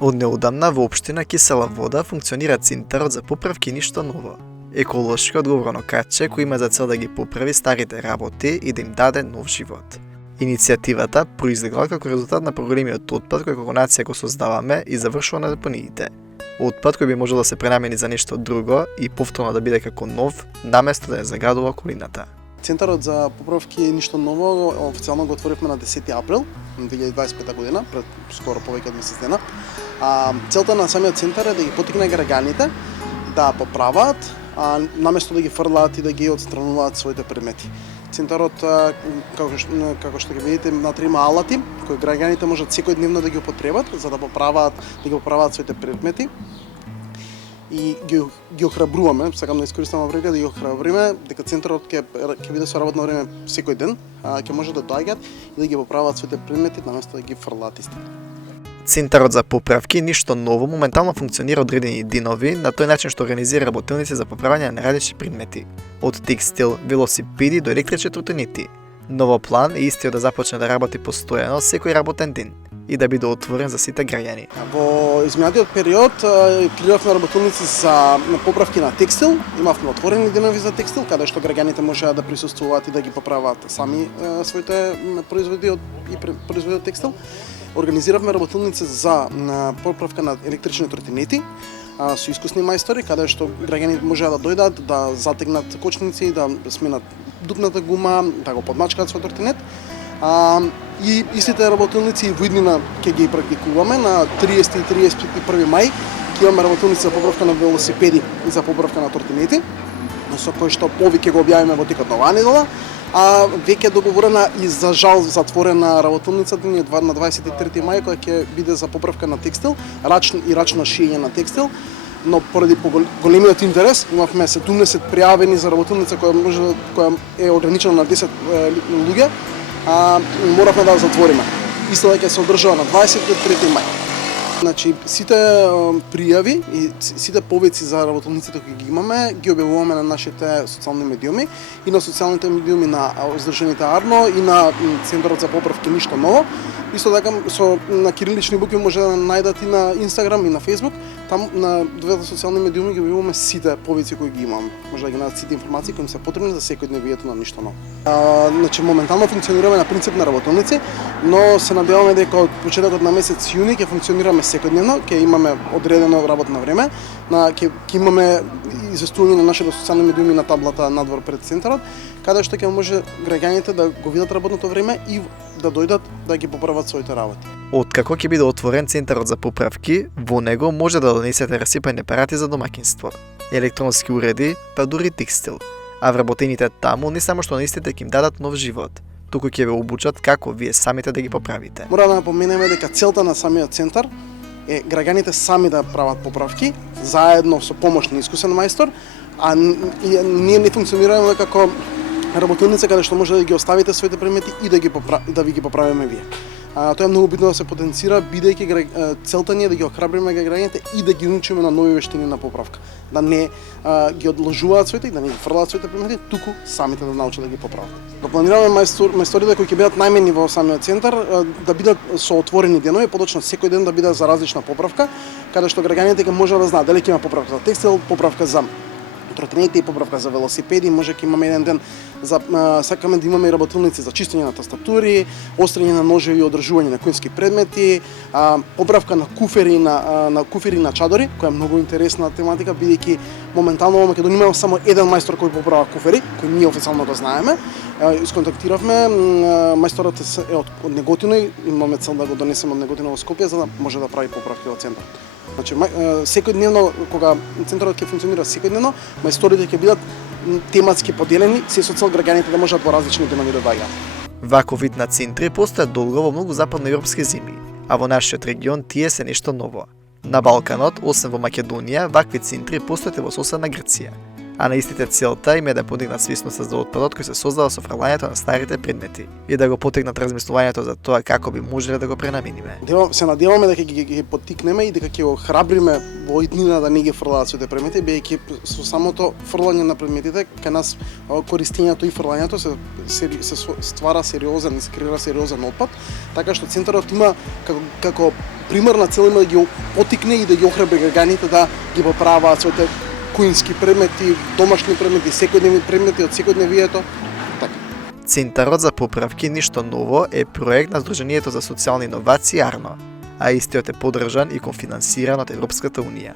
Од неодамна во општина Кисела Вода функционира Центарот за поправки ништо ново. Еколошки одговорно кратче кој има за цел да ги поправи старите работи и да им даде нов живот. Иницијативата произлегла како резултат на проголемиот отпад кој како нација го создаваме и завршува на депониите. Отпад кој би можел да се пренамени за нешто друго и повторно да биде како нов, наместо да ја заградува околината. Центарот за поправки ништо ново официјално го отворивме на 10 април 2025 година, пред скоро повеќе од месец дена. Целта на самиот центар е да ги поттикне граѓаните да поправаат, наместо да ги фрлаат и да ги отстрануваат своите предмети. Центарот, како што ги видите, внатре има алати кои граѓаните можат секојдневно да ги употребат за да поправаат своите предмети. И ги охрабруваме, сакам да искористам прилика да ги охрабриме дека центарот ќе биде со работно време секој ден, ќе може да доаѓаат и да ги поправат своите предмети наместо да ги фрлаат исти. Центарот за поправки ништо ново моментално функционира одредени денови на тој начин што организира работилници за поправање на различни предмети, од текстил, велосипеди до електрични тротинети. Ново план е истиот да започне да работи постојано секој работен ден и да биде отворен за сите граѓани. Во изминатиот период откривавме работилници за поправки на текстил, имавме отворени денови за текстил, каде што граѓаните можеа да присуствуваат и да ги поправаат сами своите производи од текстил. Организиравме работилници за поправка на електрични тротинети со искусни мајстори, каде што граѓаните можеа да дојдат, да затегнат кочници, да сменат дупната гума, да го подмачкаат својот тротинет. И истите работилници во иднина ќе ги практикуваме на 30 и 31 мај. Ќе имаме работилници за поправка на велосипеди и за поправка на тротинети, со кои што повеќе го објавиме во текот на оваа недела. Веќе договорена и за жал затворена работилницата ни на 23 мај која ќе биде за поправка на текстил, рачно шиење на текстил, но поради големиот интерес имавме 70 пријавени за работилница која е ограничена на 10 луѓе, моравме да затвориме. Исто ќе се одржува на 23 мај. Значи, сите пријави и сите повици за работилниците кои ги имаме, ги објавуваме на нашите социјални медиуми и на социјалните медиуми на Здружените Арно и на Центарот за поправки ништо ново. Исто така на кирилични букви може да најдат и на Инстаграм и на Фејсбук. Там на двете социјални медиуми ги објавуваме сите повици кои ги имаме. Може да ги најдат сите информации кои им се потребни за секојдневието на ништо ново. Значи, моментално функционираме на принцип на работилници, но се надеваме дека од почетокот на месец јуни ќе функционираме секојдневно, ќе имаме одредено работно време, ќе имаме известување на нашите социјални медиуми на таблата надвор пред центарот, каде што ќе може граѓаните да го видат работното време и да дојдат да ги поправат своите работи. Откако ќе биде отворен Центарот за поправки, во него може да донесете расипани апарати за домаќинство, електронски уреди, па дури текстил. А вработените таму не само што наистите ќе им дадат нов живот, туку ќе ве обучат како вие самите да ги поправите. Мора да напоменеме дека целта на самиот центар е граѓаните сами да прават поправки, заедно со помош на искусен мајстор, а ние не функционираме како работилница каде што може да ги оставите своите предмети и да ви ги поправиме вие. Тоа е многу битно да се потенцира, бидејќи целта ни е да ги охрабриме граѓаните и да ги научиме на нови вештини на поправка. Да не ги одложуваат своите и да не ги фрлаат своите предмети, туку самите да научат да ги поправат. Го планираме мајсторите кои ќе бидат најмени во самиот центар да бидат со отворени денови, подочно секој ден да биде за различна поправка, каде што граѓаните ќе може да знаат дали ќе има поправка за текстил, поправка за тротинети и поправка за велосипеди, може ќе имаме еден ден сакаме да имаме работилници за чистење на тастатури, острење на ножеви и одржување на конски предмети, поправка на куфери на чадори, која е многу интересна тематика, бидејќи моментално во Македонија имаме само еден мајстор кој поправа куфери, кој ние официјално го знаеме. Исконтактиравме, мајсторот е од Неготино и имаме цел да го донесеме од Неготино во Скопје за да може да прави поправки во центарот. Значи, секојдневно, кога центарот ќе функционира секојдневно, мајсторите ќе бидат тематски поделени, се со цел граѓаните да можат во различни денови да доаѓаат. Ваков вид на центри постојат долго во многу западноевропски земји, а во нашиот регион тие се нешто ново. На Балканот, освен во Македонија, вакви центри постојат и во соседна Грција. А на истите целта им е да подигнат свесноста за отпадот кој се создава со фрлањето на старите предмети и да го поттикнат размислувањето за тоа како би можеле да го пренамениме. Се надеваме дека ги поттикнеме и дека ќе го храбриме во иднина да не ги фрлаат своите предмети, бидејќи со самото фрлање на предметите кај нас користењето и фрлањето се ствара сериозен, се креира сериозен отпад, така што центарот има како примарна цел има да ги потикне и да ги охрабри граѓаните да ги поправаат своите куински предмети, домашни предмети, секојдневни предмети од секојдневието. Така. Центарот за поправки Ништо ново е проект на Сдруженијето за социјални иновации АРНО, а истиот е поддржан и конфинансиран од Европската Унија.